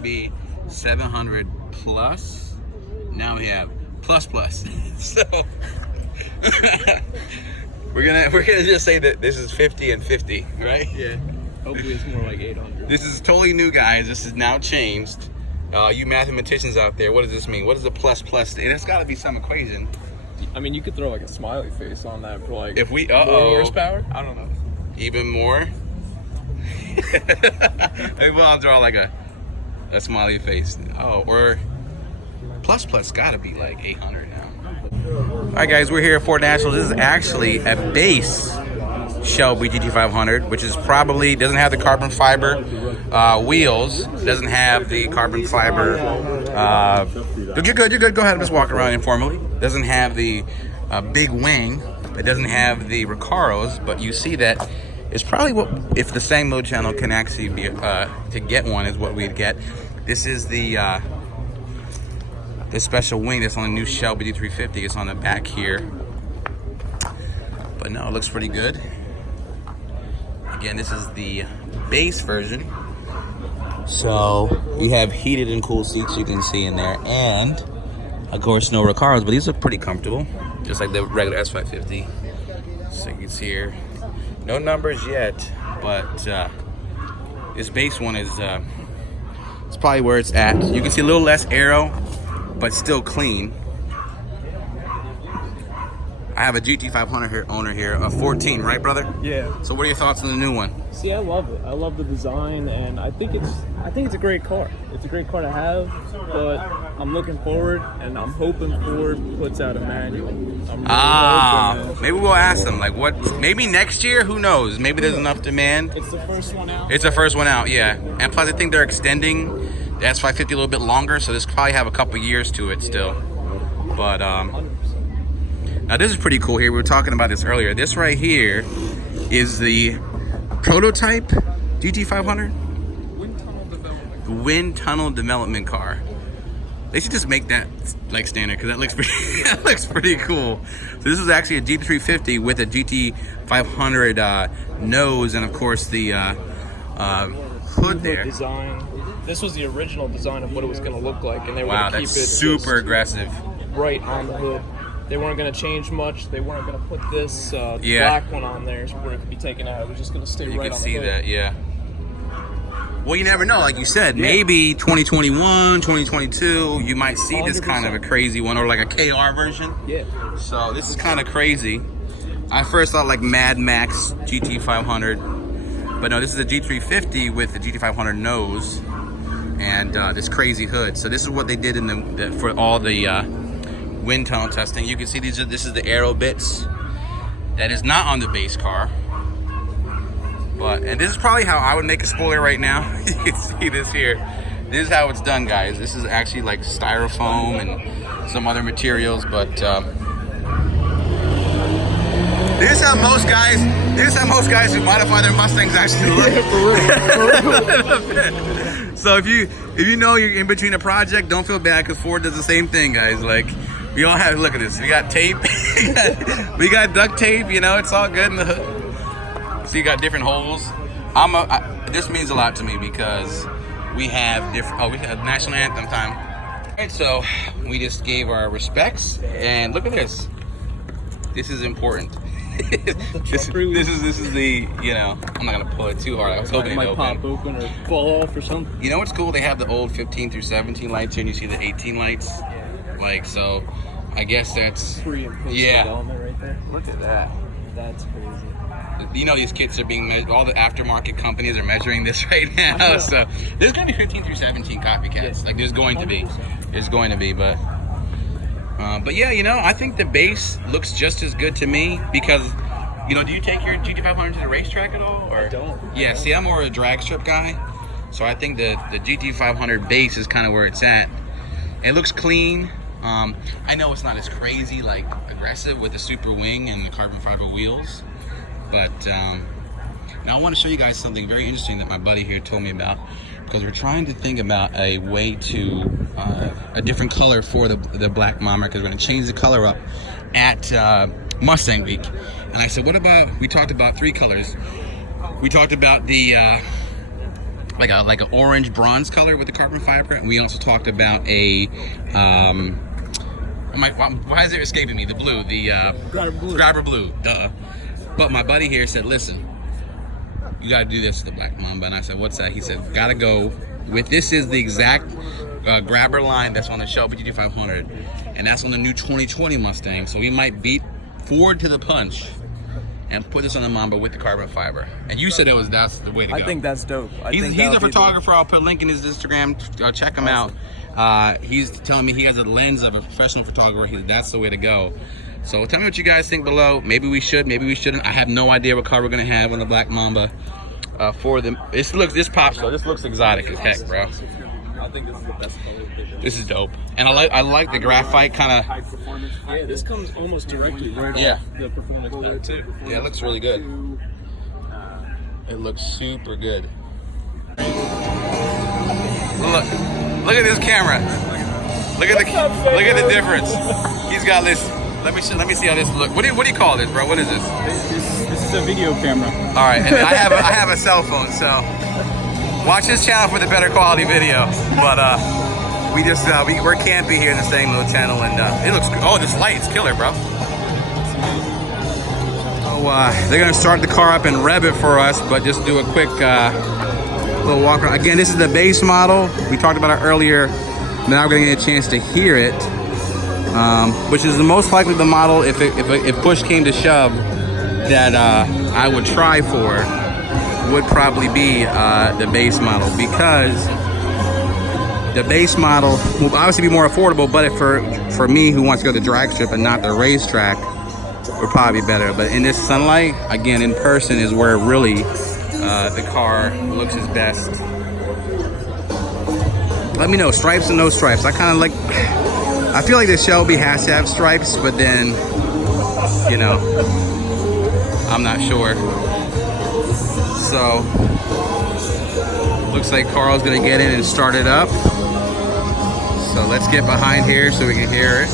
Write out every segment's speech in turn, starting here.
be 700 plus. Now we have plus. So we're gonna just say that this is 50 and 50, right? Yeah. Hopefully it's more like 800. This is totally new, guys. This is now changed. You mathematicians out there, what does this mean? What is a plus? It's got to be some equation. I mean, you could throw like a smiley face on that for like if we more horsepower. I don't know. Even more. Maybe I'll draw like a smiley face. Oh, or plus got to be like 800 now. All right, guys, we're here at Ford National. This is actually a base Shelby GT500, which is probably doesn't have the carbon fiber wheels, doesn't have the carbon fiber. You're good. Go ahead and just walk around informally. Doesn't have the big wing. It doesn't have the Recaros, but you see that it's probably what if the Stangmode channel can actually be to get one is what we'd get. This is the this special wing that's on the new Shelby GT350. It's on the back here, but no, it looks pretty good. Again, this is the base version. So you have heated and cool seats you can see in there, and of course no Recaros, but these are pretty comfortable, just like the regular S550. So you can see here, no numbers yet, but this base one is it's probably where it's at. You can see a little less aero, but still clean. I have a GT500 owner here, a 14, right, brother? Yeah. So what are your thoughts on the new one? See, I love it. I love the design, and I think it's a great car. It's a great car to have, but I'm looking forward, and I'm hoping Ford puts out a manual. I'm really hoping maybe we'll ask them, like, what? Maybe next year. Who knows? Maybe there's enough demand. It's the first one out. It's the first one out, yeah. And plus, I think they're extending the S550 a little bit longer, so this probably have a couple years to it still. But now this is pretty cool here. We were talking about this earlier. This right here is the prototype GT500. Wind tunnel development car. They should just make that like standard because that looks pretty. That looks pretty cool. So this is actually a GT350 with a GT500 nose, and of course the hood there. Design. This was the original design of what it was going to look like, and they were wow, going to keep that's it super aggressive. Right on the hood. They weren't going to change much. They weren't going to put this black one on there where it could be taken out. It was just going to stay right on the hood. You can see that, yeah. Well, you never know. Like you said, maybe 2021, 2022, you might see 100%. This kind of a crazy one, or like a KR version. Yeah. So this is kind of crazy. I first thought like Mad Max GT500, but no, this is a G350 with the GT500 nose and this crazy hood. So this is what they did in the for all the wind tunnel testing. You can see this is the aero bits that is not on the base car, and this is probably how I would make a spoiler right now. You can see this here. This is how it's done, guys. This is actually like styrofoam and some other materials, but this is how most guys who modify their Mustangs actually look. So if you know you're in between a project, don't feel bad because Ford does the same thing, guys. Like, we all have, look at this. We got tape. we got duct tape. You know, it's all good in the hood. So you got different holes. This means a lot to me because we have different. Oh, we have national anthem time. All right, so we just gave our respects, and look at this. This is important. this is the, you know, I'm not gonna pull it too hard. I was hoping it might pop open or fall off or something. You know what's cool? They have the old 15 through 17 lights here, and you see the 18 lights. Like, so I guess that's pre and post development right there. Look at that. That's crazy. You know, these kits are being measured. All the aftermarket companies are measuring this right now. So there's gonna be 15 through 17 copycats. Like, there's going to be. There's going to be, but yeah, you know, I think the base looks just as good to me because, you know, do you take your GT500 to the racetrack at all? Or? I don't. Yeah, see, I'm more a drag strip guy, so I think the GT500 base is kind of where it's at. It looks clean. I know it's not as crazy, like aggressive with the super wing and the carbon fiber wheels, but now I want to show you guys something very interesting that my buddy here told me about, because we're trying to think about a way to a different color for the black Bomber, because we're going to change the color up at Mustang Week. And I said, what about, we talked about 3 colors. We talked about the like an orange bronze color with the carbon fiber, and we also talked about a why is it escaping me? The blue, the grabber blue. Duh. But my buddy here said, listen, you got to do this to the Black Mamba, and I said, what's that? He said, gotta go with this is the exact grabber line that's on the Shelby GT500, and that's on the new 2020 Mustang. So we might beat Ford to the punch and put this on the Mamba with the carbon fiber. And you said that's the way to go. I think that's dope. He's a photographer. I'll put a link in his Instagram. Check him out. He's telling me he has a lens of a professional photographer. That's the way to go. So tell me what you guys think below. Maybe we should, maybe we shouldn't. I have no idea what car we're gonna have on the Black Mamba for them. This pops though. This looks exotic as heck, bro. I think this is the best color. This is dope, and I like the graphite kind of. Yeah, this comes almost directly right off the performance pad too. Yeah, it looks really good. It looks super good. Look at this camera. Look at the difference. He's got this. Let me see how this looks. What do you call this, bro? What is this? This is a video camera. All right, and I have a cell phone, so watch this channel for the better quality video. But we're campy here in the Stangmode channel, and it looks good. Oh, this light is killer, bro. Oh, they're gonna start the car up and rev it for us, but just do a quick little walk around. Again, this is the base model. We talked about it earlier. Now we're gonna get a chance to hear it, which is the most likely the model, if push came to shove, that I would try for, would probably be the base model, because the base model will obviously be more affordable, but if for me who wants to go to the drag strip and not the racetrack, would probably be better. But in this sunlight, again, in person is where really the car looks its best. Let me know, stripes and no stripes. I kind of like, I feel like the Shelby has to have stripes, but then, you know, I'm not sure. So, looks like Carl's gonna get in and start it up. So let's get behind here so we can hear it.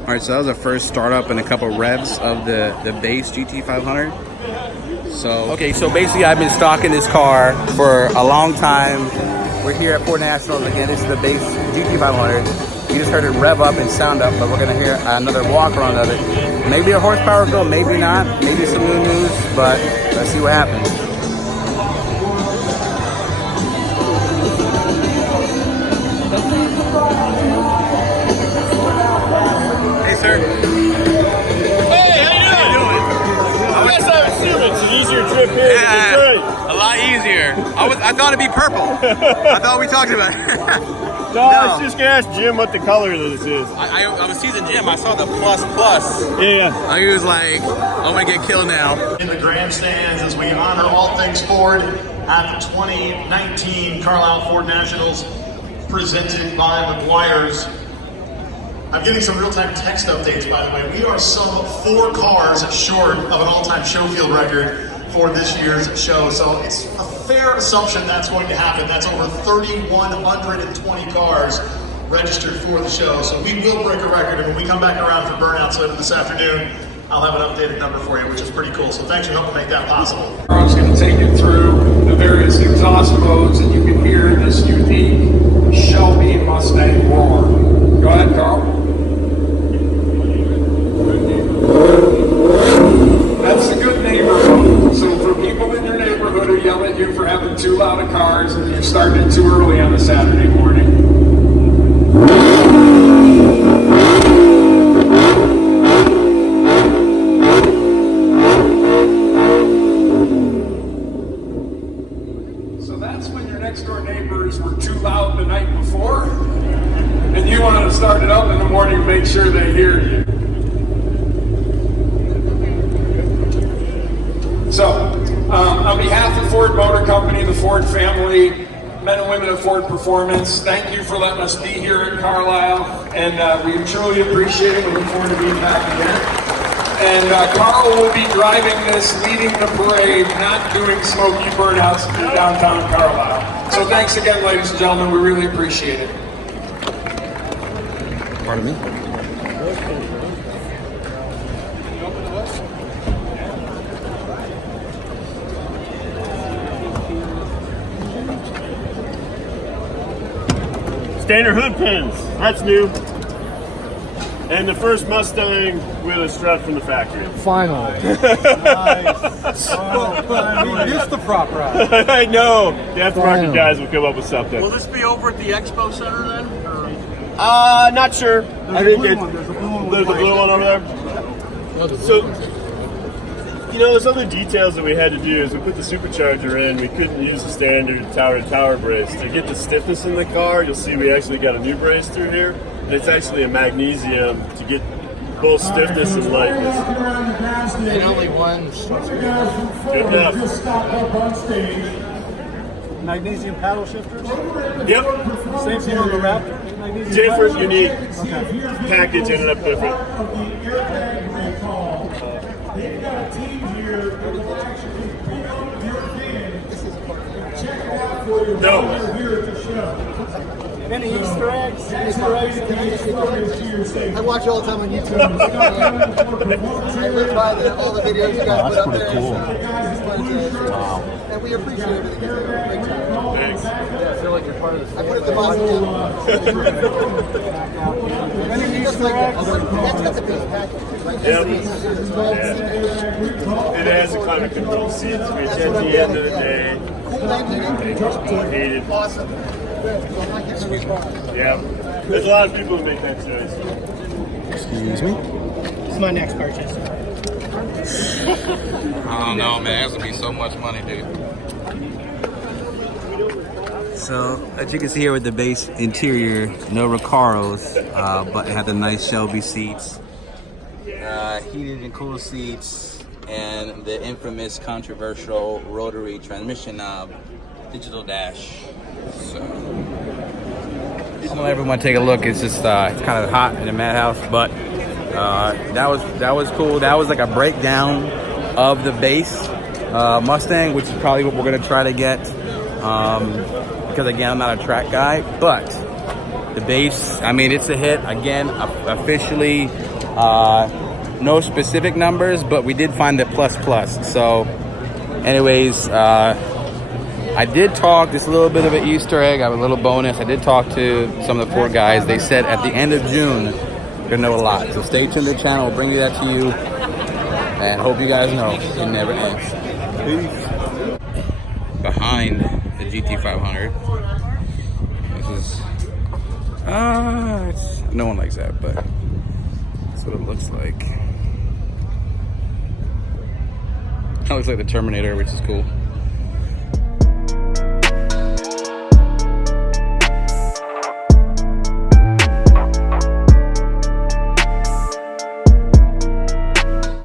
All right, so that was the first startup and a couple revs of the base GT500. So, okay, so basically I've been stocking this car for a long time. We're here at Ford Nationals again. This is the base GT500. You just heard it rev up and sound up, but we're gonna hear another walk around of it. Maybe a horsepower go, maybe not. Maybe some new news, but let's see what happens. Sir. Hey, how you doing? I guess I haven't seen it. It's an easier trip here to Detroit. A lot easier. I thought it'd be purple. I thought we talked about it. No, I was just gonna ask Jim what the color of this is. I was teasing Jim. I saw the plus. Yeah. He was like, I'm gonna get killed now. In the grandstands as we honor all things Ford at the 2019 Carlisle Ford Nationals presented by McGuire's. I'm getting some real-time text updates, by the way. We are some 4 cars short of an all-time show field record for this year's show. So it's a fair assumption that's going to happen. That's over 3,120 cars registered for the show. So we will break a record, and when we come back around for burnouts later this afternoon, I'll have an updated number for you, which is pretty cool. So thanks for helping make that possible. Carl's going to take you through the various exhaust modes, and you can hear this unique Shelby Mustang roar. Go ahead, Carl. That's the good neighbor mode. So for people in your neighborhood who yell at you for having too loud of cars and you're starting it too early on a Saturday morning. So that's when your next door neighbors were too loud the night before and you want to start it up in the morning and make sure they hear you. So, on behalf of Ford Motor Company, the Ford family, men and women of Ford Performance, thank you for letting us be here at Carlisle, and we truly appreciate it. We look forward to being back again. And Carl will be driving this, leading the parade, not doing smoky burnouts in downtown Carlisle. So thanks again, ladies and gentlemen. We really appreciate it. Pardon me? Standard hood pins. That's new. And the first Mustang with a strut from the factory. Finally. Nice. Oh, we missed the prop ride. I know. The aftermarket guys will come up with something. Will this be over at the Expo Center then? Or? Not sure. I think there's a blue one over there. So, you know, there's other details that we had to do. As we put the supercharger in, we couldn't use the standard tower-to-tower brace. To get the stiffness in the car, you'll see we actually got a new brace through here. And it's actually a magnesium to get both stiffness and lightness. And only one. Good enough. Magnesium paddle shifters? Yep. Same thing on the Raptor? Magnesium Different, unique. Okay. Package ended up different. They've got a team here that will actually pick up your can. Check it out for you while here at the show. Any Easter eggs? Easter eggs? I watch all the time on YouTube. I live by all the videos you guys put up there. Cool. Wow. And we appreciate everything. Great time. Thanks. Yeah, I feel like you're part of this. I put it in the box. Any Easter eggs? That's got the big package. Yep. Yeah. It has a climate control seats, which at the end of the day, hated. Awesome. Yeah. There's a lot of people who make that choice. Excuse me? This is my next purchase. I don't know, man. That's gonna be so much money, dude. So, as you can see here with the base interior, no Recaros, but it had the nice Shelby seats, heated and cooled seats, and the infamous controversial rotary transmission knob, digital dash. So, I'm gonna let everyone take a look. It's just it's kind of hot in the madhouse, but that was cool. That was like a breakdown of the base Mustang, which is probably what we're gonna try to get. Because again, I'm not a track guy, but the base, I mean, it's a hit. Again, officially, no specific numbers, but we did find the plus. So, anyways, I did talk, just a little bit of an Easter egg, I have a little bonus. I did talk to some of the Ford guys. They said at the end of June, you're gonna know a lot. So stay tuned to the channel, we'll bring you that to you. And hope you guys know, it never ends. Peace. Behind the GT500. This is, no one likes that, but that's what it looks like. It looks like the Terminator, which is cool.